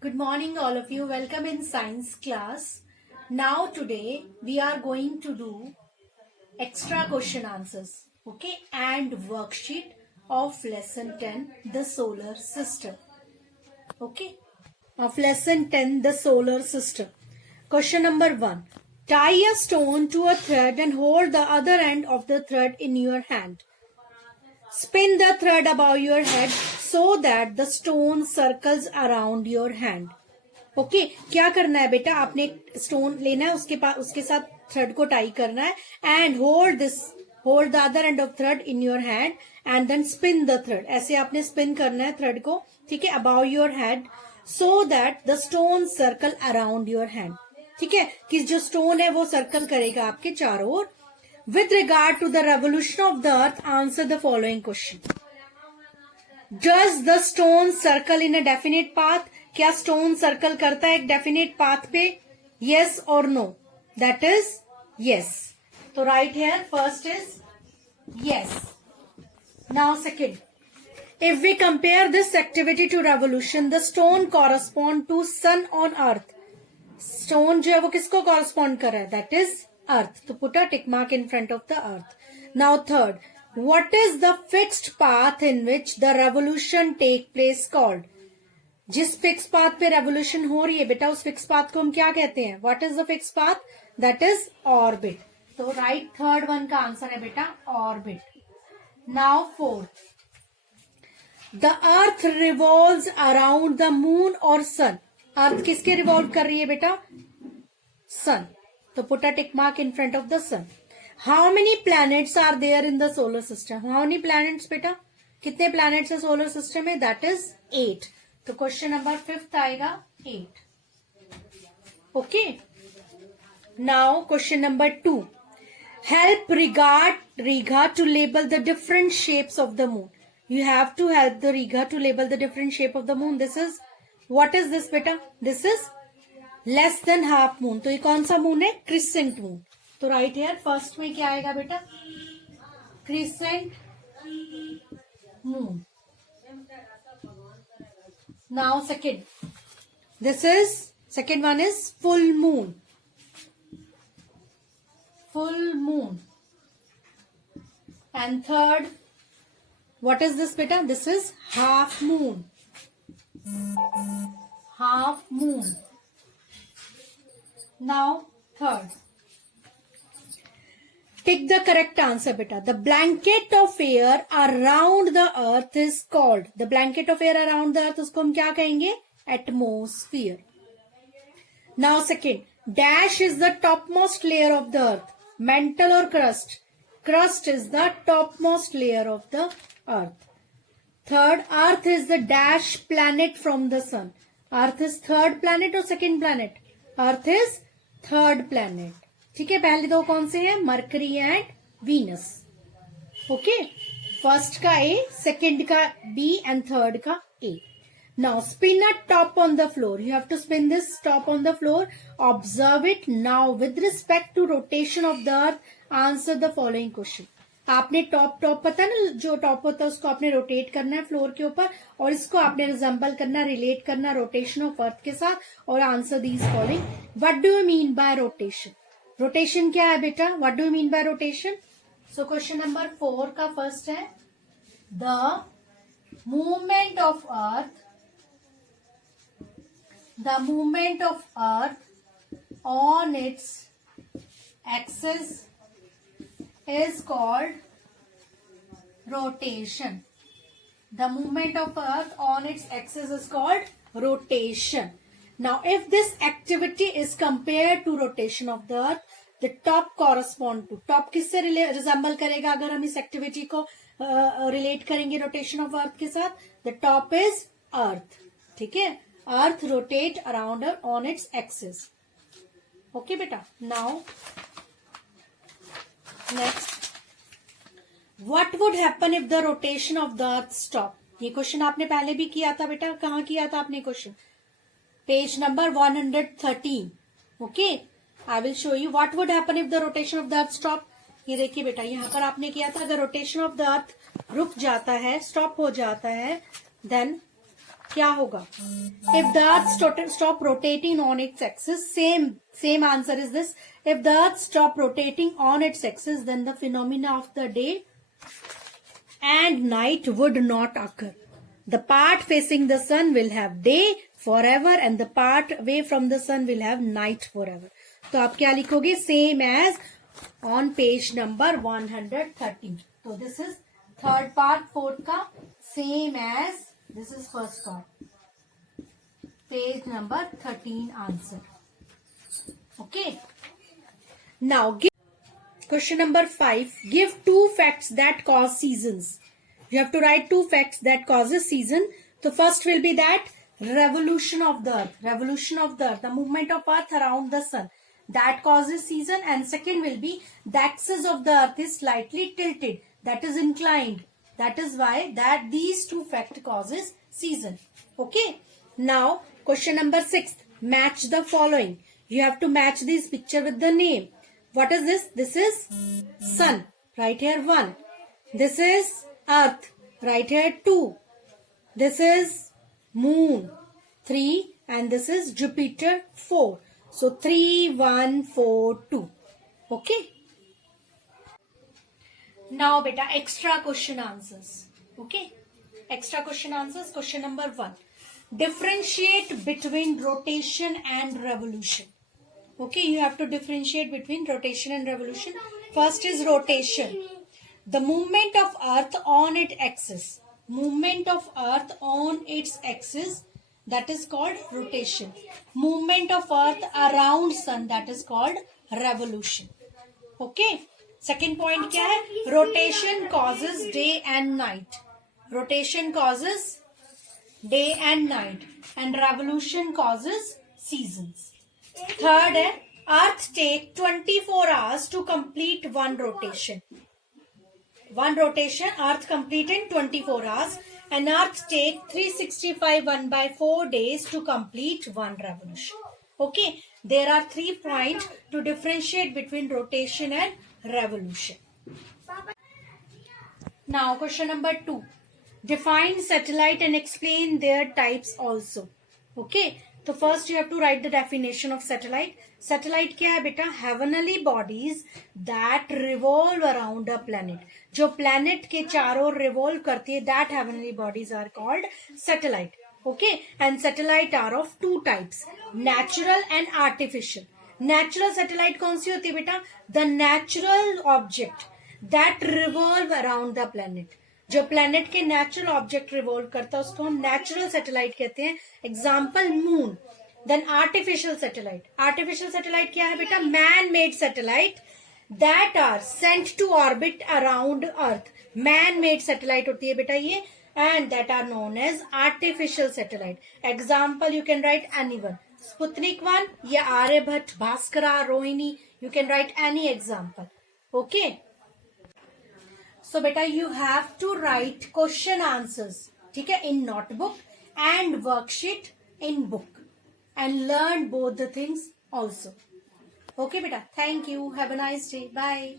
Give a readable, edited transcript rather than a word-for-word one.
Good morning, all of you. Welcome in science class. Now, today we are going to do extra question answers, okay, and worksheet of lesson 10, the solar system, okay, of lesson 10, the solar system. Question number 1. Tie a stone to a thread and hold the other end of the thread in your hand. Spin the thread above your head so that the stone circles around your hand. Okay क्या करना है बेटा, आपने stone लेना है, उसके साथ thread को टाई करना है and hold the other end of thread in your hand and then spin the thread. ऐसे आपने स्पिन करना है थ्रेड को, ठीक है, above your head so that the stone circle around your hand. ठीक है, कि जो स्टोन है वो सर्कल करेगा आपके चारों ओर. With regard to the revolution of the earth, answer the following question. Does the stone circle in a definite path? क्या स्टोन सर्कल करता है एक डेफिनेट पाथ पे? Yes or no? That is yes. तो right here first is yes. Now second. If we compare this activity to revolution, the stone correspond to sun on earth. Stone जो है वो किसको correspond कर रहा है? That is earth. तो put a tick mark in front of the earth. Now third, what is the fixed path in which the revolution take place called? जिस fix path पे रेवोल्यूशन हो रही है बेटा, उस फिक्स पाथ को हम क्या कहते हैं? What is the fix path? That is orbit. तो राइट थर्ड वन का आंसर है बेटा orbit. Now fourth, the earth revolves around the moon और सन. अर्थ किसके रिवॉल्व कर रही है बेटा? सन. तो put a tick mark in front of the sun. How many planets are there in the solar system? How many planets बेटा? कितने planets है सोलर सिस्टम में? That is 8. तो क्वेश्चन नंबर 5 आएगा 8. Okay. Now question number 2. Help Riga to label the different shapes of the moon. You have to help the Riga to label the different shape of the moon. This is, what is this बेटा? This is less than half moon. तो ये कौन सा moon है? Crescent moon. तो right here first में क्या आएगा बेटा? Crescent moon. Now second, second one is full moon. Full moon. And third, what is this beta? This is half moon. Half moon. Now third, pick the correct answer beta. The blanket of air around the earth is called. The blanket of air around the earth, उसको हम क्या कहेंगे? Atmosphere. Now second, dash is the topmost layer of the earth. Mantle or crust? Crust is the topmost layer of the earth. Third, earth is the dash planet from the sun. Earth is third planet or second planet? Earth is third planet. ठीक है, पहले दो कौन से हैं? Mercury and Venus. Okay, first का A, second का B and third का A. Now spin a top on the floor. You have to spin this top on the floor. Observe it. Now with respect to rotation of the earth, answer the following question. आपने top पता है ना, जो top होता है उसको आपने rotate करना है फ्लोर के ऊपर, और इसको आपने रिजेंबल करना, रिलेट करना रोटेशन ऑफ अर्थ के साथ, और answer these following. What do you mean by rotation? Rotation क्या है बेटा? What do you mean by rotation? So question number 4 का फर्स्ट है, the movement of earth on its axis is called rotation. The movement of earth on its axis is called rotation. Now, if this activity is compared to rotation of the earth, the top correspond to, top किससे resemble करेगा अगर हम इस activity को relate करेंगे rotation of earth के साथ? The top is earth. ठीक है, earth rotate around on its axis. Okay बेटा. Now next, what would happen if the rotation of the earth stop? ये क्वेश्चन आपने पहले भी किया था बेटा. कहाँ किया था आपने question? Page number 113. Okay, I will show you what would happen if the rotation of the earth stop. ये देखिए बेटा, यहाँ पर आपने किया था, अगर रोटेशन ऑफ द अर्थ रुक जाता है, स्टॉप हो जाता है, देन क्या होगा? If the earth stop rotating on its axis, same answer is this. If the earth stop rotating on its axis, then the phenomena of the day and night would not occur. The part facing the sun will have day forever and the part away from the sun will have night forever. तो आप क्या लिखोगे? Same as on page number 113. So this is third part, fourth का same as this is first part. Page number 13 answer. Okay. Now give question number 5. Give 2 facts that cause seasons. You have to write 2 facts that causes season. So first will be that revolution of the earth. Revolution of the earth. The movement of earth around the sun. That causes season. And second will be the axis of the earth is slightly tilted. That is inclined. That is why that these 2 facts causes season. Okay. Now question number 6. Match the following. You have to match this picture with the name. What is this? This is sun. Right here 1. This is earth. Right here 2. This is moon 3. And this is Jupiter 4. So 3, 1, 4, 2. Okay. Now beta extra question answers. Okay. Extra question answers. Question number 1. Differentiate between rotation and revolution. Okay, you have to differentiate between rotation and revolution. First is rotation. The movement of earth on its axis. Movement of earth on its axis, that is called rotation. Movement of earth around sun, that is called revolution. Okay. Second point क्या है? Rotation causes day and night. Rotation causes day and night. And revolution causes seasons. Third है, earth take 24 hours to complete one rotation. One rotation earth complete in 24 hours and earth take 365 1/4 days to complete one revolution. Okay, there are 3 points to differentiate between rotation and revolution. Now question number 2. Define satellite and explain their types also. Okay. So first you have to write the definition of satellite. Satellite क्या है बेटा? Heavenly bodies that revolve around a planet. जो planet के चारों revolve करती है, that heavenly bodies are called satellite. Okay, and satellite are of 2 types, natural and artificial. Natural satellite कौन सी होती है बेटा? The natural object that revolve around the planet. जो प्लेनेट के नेचुरल ऑब्जेक्ट रिवॉल्व करता है उसको हम नेचुरल सैटेलाइट कहते हैं. Example moon. Then artificial satellite. Artificial satellite क्या है बेटा? Man made satellite that are sent to orbit around earth. Man made satellite होती है बेटा ये, and that are known as artificial satellite. Example you can write anyone. Sputnik 1 या Aryabhata, Bhaskara, Rohini. You can write any example. Okay. So beta you have to write question answers, ठीक है, in notebook and worksheet in book and learn both the things also. Okay beta, thank you, have a nice day, bye.